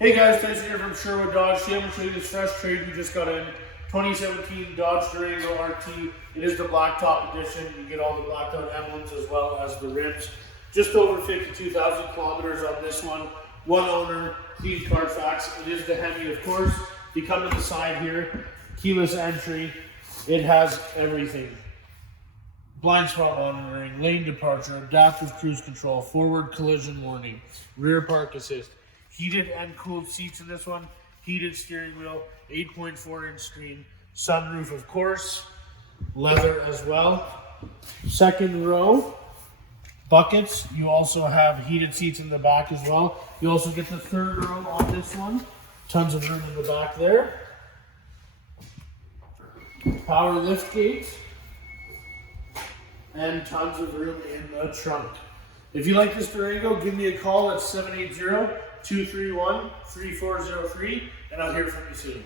Hey guys, Tyson here from Sherwood Dodge. Today I'm going to show you this fresh trade we just got in. 2017 Dodge Durango RT. It is the blacktop edition. You get all the blacked out emblems as well as the rims. Just over 52,000 kilometers on this one. One owner, clean Carfax. It is the Hemi, of course. If you come to the side here, keyless entry. It has everything. Blind spot monitoring, lane departure, adaptive cruise control, forward collision warning, rear park assist. Heated and cooled seats in this one, heated steering wheel, 8.4-inch screen, sunroof of course, leather as well. Second row, buckets. You also have heated seats in the back as well. You also get the third row on this one. Tons of room in the back there. Power lift gate. And tons of room in the trunk. If you like this Durango, give me a call at 780-231-3403 and I'll hear from you soon.